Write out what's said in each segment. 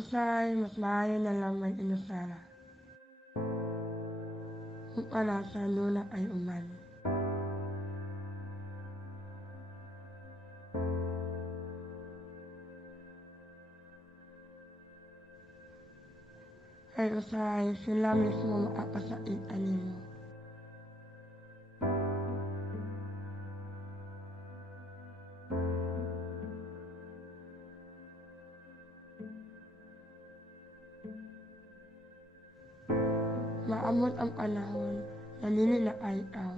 usay mas maayo na lang mag-inusara. Kung para sa luna ay uman. Ay usay sila mismo makapasait animo. Maamot ang panahon na ninilakaitaw.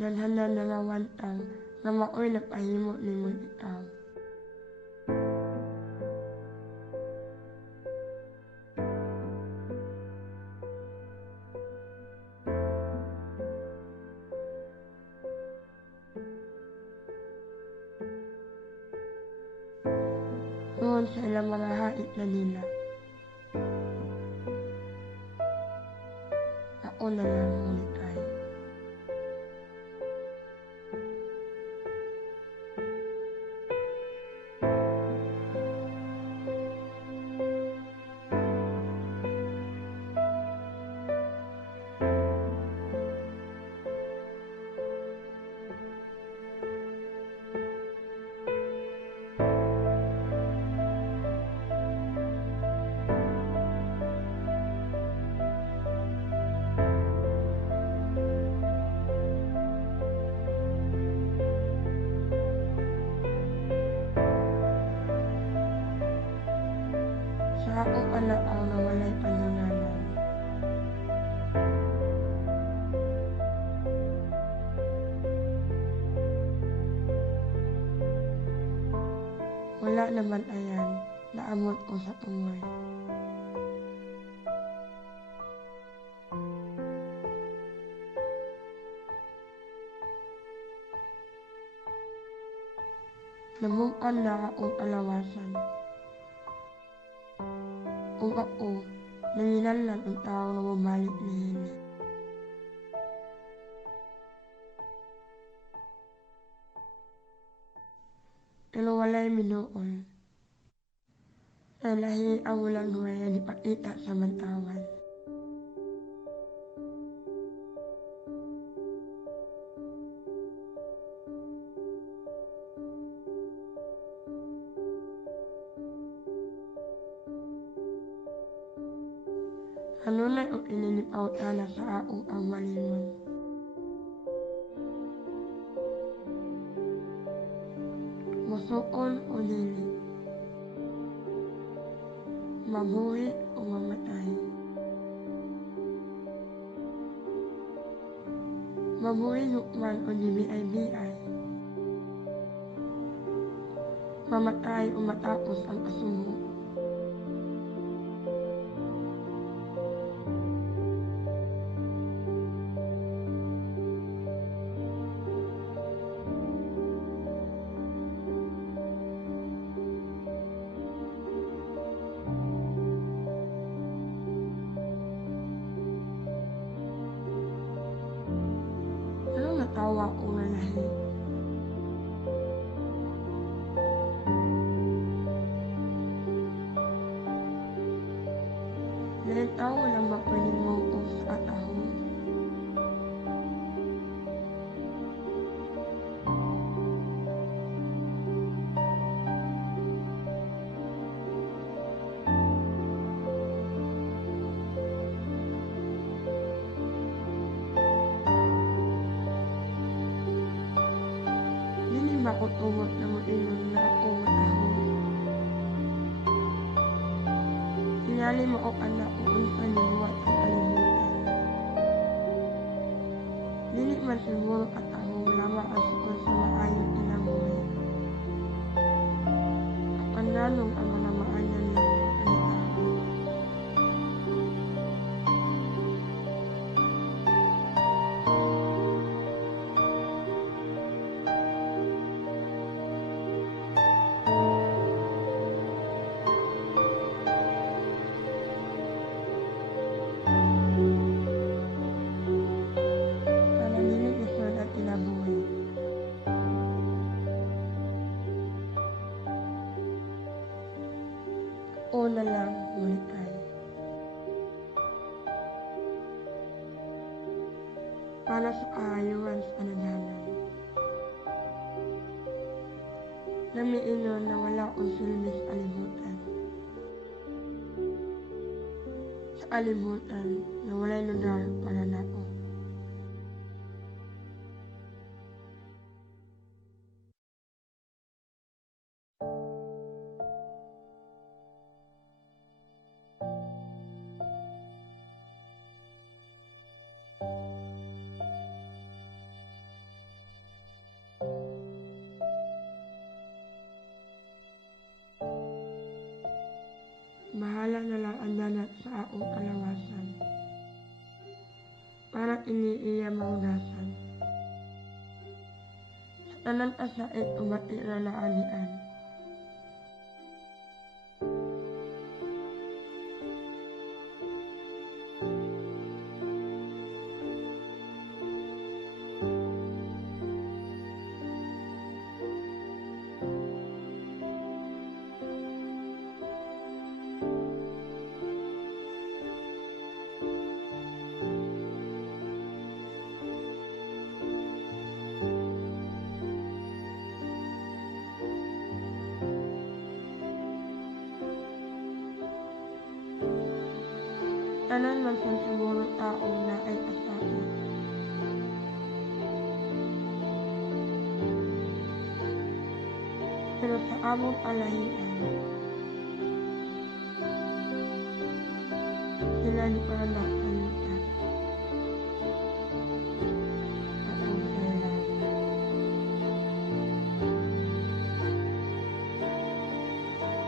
Nanhanda na nawantang na maoy nagpahimo ni mo ikaw. Noon sa ilang mga hait na nila. Ako na lang ulit ay. Sa akong anak ang nawalay panunganan. Wala naman ayan, naamot ko sa tumoy. Nabukan na akong alawasan. Kung ako, nanginanlan ang tao na mabalik ni hini. Pero walay minuon. Ay lahi ang walang huwaya ni pakita sa mantawan. Hanunay o ininipaw tala sa ako ang malimon. Musuon o lili. Mabuhi o mamatay. Mabuhi hukman o dibiay-biay. Mamatay o matapos ang kasumo. Natawa ko nga lahi. Dahil tao lang mapanin mo ko sa atahon. Makutuwag na mag-inom na ako matahon. Tinali mo ako anak ko unsa niluwat ang kalimutan. Dili man siguro katahong lama ang sukon sa maayong tinabuhay. Apan lalong ang mga maanyan lang ang kanitahon. Ako na lang ngunit ay para sa kaayuan sa kanadhanan. Namiingon na wala akong silbi sa kalibutan. Sa kalibutan na walay lugar para nako. Bahala na lang ang dalat sa akong kalawasan. Para iniiya maugasan. Sa tanan asait umati na naanian. Tanan man sa siguro tao na ay asahan. Pero sa among alahian, sila ni para nakalimutan. Ako sila.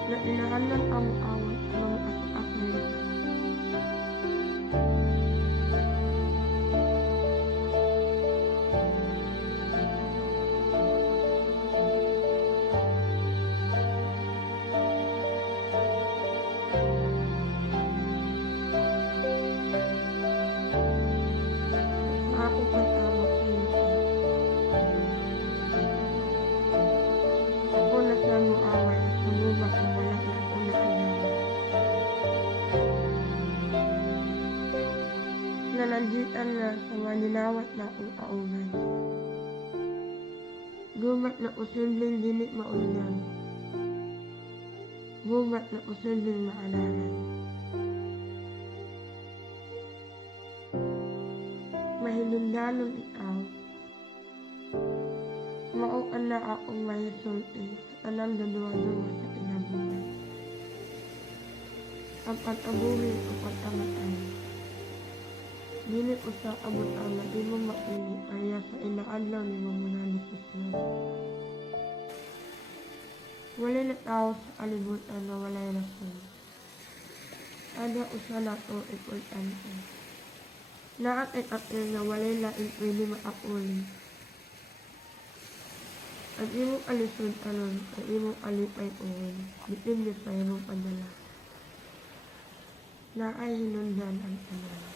Na inahanan ang awat ng asasalitan. Ako pagtawag sila. Ako na sa mo away, sumubak na wala na ako na alaman. Nalanditan na sa maninawat na akong kauman. Gumat na usilbing dinit maunyan. Gumat na usilbing maalaran. Mahilindanon ikaw. Mauan na akong mahisulti sa tanang daluwa-duwa sa kinabuhay. Ang pag-abuhi o pag-amatay. Dili ko sa abot ang na di mo maili kaya sa inaadlaw ni mo muna ni Jesus. Wala na tao sa kalibutan na walay rason. Ada usa na to importante. Naat ay apil na walay laing pwede maakuli. Ang imong alisod anon, ang imong alipay uwin, dipindi sa imong padala. Naay hinundan ang tanan.